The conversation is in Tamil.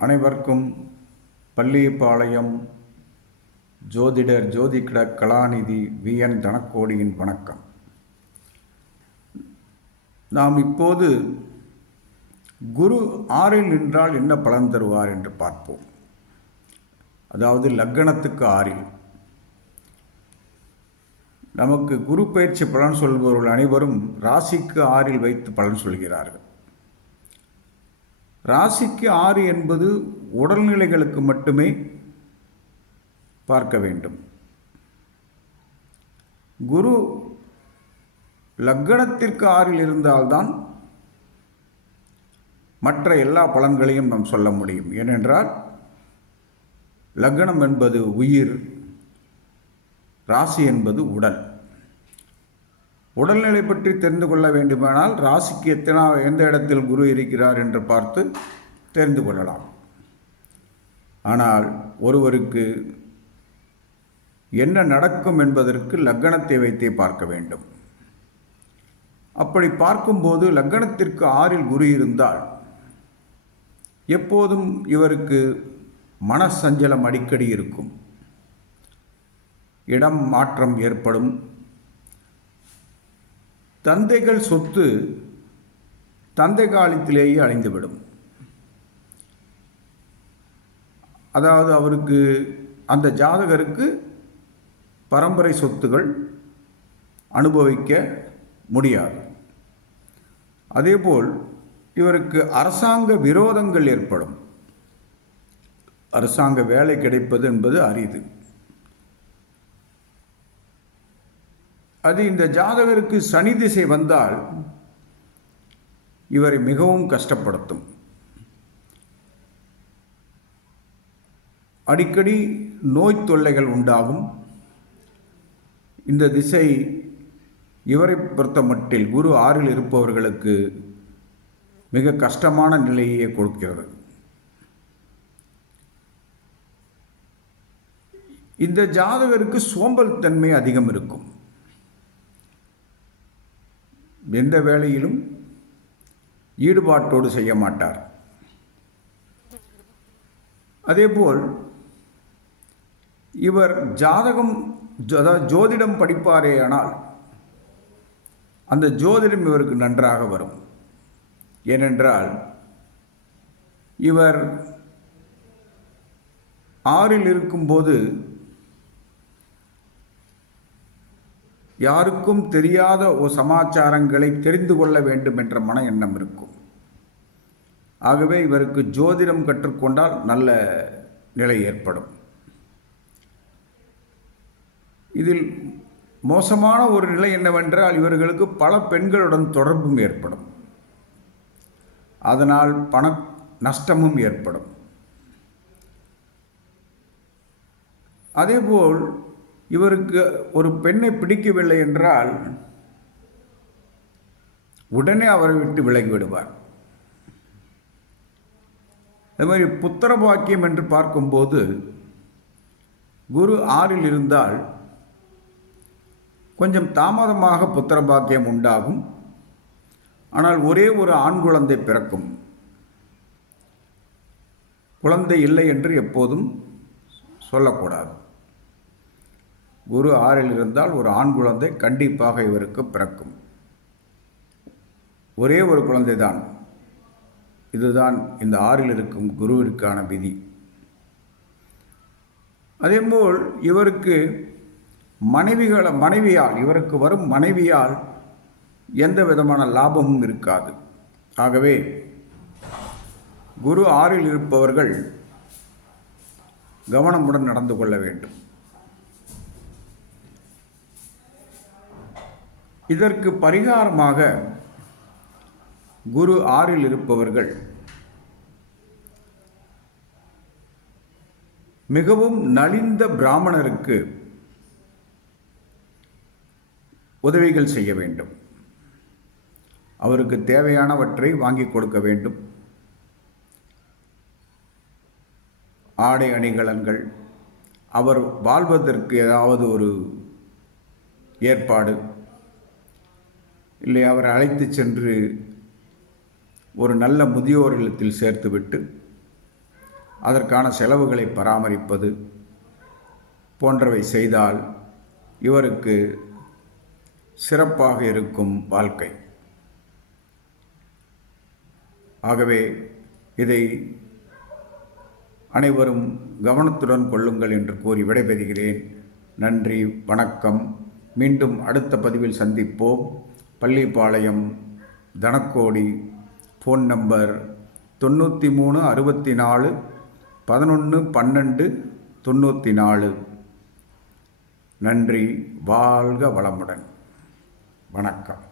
அனைவருக்கும் பள்ளிப்பாளையம் ஜோதிடர் ஜோதிட கலாநிதி வி. என். தனக்கோடியின் வணக்கம். நாம் இப்போது குரு ஆறில் நின்றால் என்ன பலன் தருவார் என்று பார்ப்போம். அதாவது லக்கணத்துக்கு ஆறில். நமக்கு குரு பயிற்சி பலன் சொல்பவர்கள் அனைவரும் ராசிக்கு ஆறில் வைத்து பலன் சொல்கிறார்கள். ராசிக்கு ஆறு என்பது உடல்நிலைகளுக்கு மட்டுமே பார்க்க வேண்டும். குரு லக்கணத்திற்கு ஆறில் இருந்தால்தான் மற்ற எல்லா பலன்களையும் நாம் சொல்ல முடியும். ஏனென்றால் லக்னம் என்பது உயிர் ராசி என்பது உடல். உடல்நிலை பற்றி தெரிந்து கொள்ள வேண்டுமானால் ராசிக்கு எத்தனா எந்த இடத்தில் குரு இருக்கிறார் என்று பார்த்து தெரிந்து கொள்ளலாம். ஆனால் ஒருவருக்கு என்ன நடக்கும் என்பதற்கு லக்கணத்தை வைத்தே பார்க்க வேண்டும். அப்படி பார்க்கும்போது லக்கணத்திற்கு ஆறில் குரு இருந்தால் எப்போதும் இவருக்கு மனசஞ்சலம் அடிக்கடி இருக்கும். இடம் மாற்றம் ஏற்படும். தந்தைகள் சொத்து தந்தை காலத்திலேயே அழிந்துவிடும். அதாவது அவருக்கு அந்த ஜாதகருக்கு பரம்பரை சொத்துகள் அனுபவிக்க முடியாது. அதேபோல் இவருக்கு அரசாங்க விரோதங்கள் ஏற்படும். அரசாங்க வேலை கிடைப்பது என்பது அரிது. அது இந்த ஜாதகருக்கு சனி திசை வந்தால் இவரை மிகவும் கஷ்டப்படுத்தும். அடிக்கடி நோய் தொல்லைகள் உண்டாகும். இந்த திசை இவரை பொறுத்த மட்டில் குரு ஆறில் இருப்பவர்களுக்கு மிக கஷ்டமான நிலையை கொடுக்கிறது. இந்த ஜாதகருக்கு சோம்பல் தன்மை அதிகம் இருக்கும். எந்த வேலையிலும் ஈடுபாட்டோடு செய்ய மாட்டார். அதேபோல் இவர் ஜாதகம் அதாவது ஜோதிடம் படிப்பாரே ஆனால் அந்த ஜோதிடம் இவருக்கு நன்றாக வரும். ஏனென்றால் இவர் ஆறில் இருக்கும்போது யாருக்கும் தெரியாத ஒரு சமாச்சாரங்களை தெரிந்து கொள்ள வேண்டும் என்ற மன எண்ணம் இருக்கும். ஆகவே இவருக்கு ஜோதிடம் கற்றுக்கொண்டால் நல்ல நிலை ஏற்படும். இதில் மோசமான ஒரு நிலை என்னவென்றால் இவர்களுக்கு பல பெண்களுடன் தொடர்பும் ஏற்படும். அதனால் பண நஷ்டமும் ஏற்படும். அதேபோல் இவருக்கு ஒரு பெண்ணை பிடிக்கவில்லை என்றால் உடனே அவரை விட்டு விலகி விடுவார். அது மாதிரி புத்திர பாக்கியம் என்று பார்க்கும்போது குரு ஆறில் இருந்தால் கொஞ்சம் தாமதமாக புத்திர பாக்கியம் உண்டாகும். ஆனால் ஒரே ஒரு ஆண் குழந்தை பிறக்கும். குழந்தை இல்லை என்று எப்போதும் சொல்லக்கூடாது. குரு ஆறில் இருந்தால் ஒரு ஆண் குழந்தை கண்டிப்பாக இவருக்கு பிறக்கும். ஒரே ஒரு குழந்தை தான் இதுதான் இந்த ஆறில் இருக்கும் குருவிற்கான விதி. அதேபோல் இவருக்கு மனைவிகளை மனைவியால் இவருக்கு வரும் மனைவியால் எந்த விதமான லாபமும் இருக்காது. ஆகவே குரு ஆறில் இருப்பவர்கள் கவனமுடன் நடந்து கொள்ள வேண்டும். இதற்கு பரிகாரமாக குரு ஆறில் இருப்பவர்கள் மிகவும் நலிந்த பிராமணருக்கு உதவிகள் செய்ய வேண்டும். அவருக்கு தேவையானவற்றை வாங்கி கொடுக்க வேண்டும். ஆடை அணிகலன்கள் அவர் வாழ்வதற்கு ஏதாவது ஒரு ஏற்பாடு இல்லை அவரை அழைத்து சென்று ஒரு நல்ல முதியோர் இல்லத்தில் சேர்த்துவிட்டு அதற்கான செலவுகளை பராமரிப்பது போன்றவை செய்தால் இவருக்கு சிறப்பாக இருக்கும் வாழ்க்கை. ஆகவே இதை அனைவரும் கவனத்துடன் கொள்ளுங்கள் என்று கூறி விடைபெறுகிறேன். நன்றி வணக்கம். மீண்டும் அடுத்த பதிவில் சந்திப்போம். பள்ளிப்பாளையம் தனக்கோடி ஃபோன் நம்பர் தொண்ணூற்றி மூணு அறுபத்தி நாலு பதினொன்று பன்னெண்டு தொண்ணூற்றி நாலு நன்றி வாழ்க வளமுடன். வணக்கம்.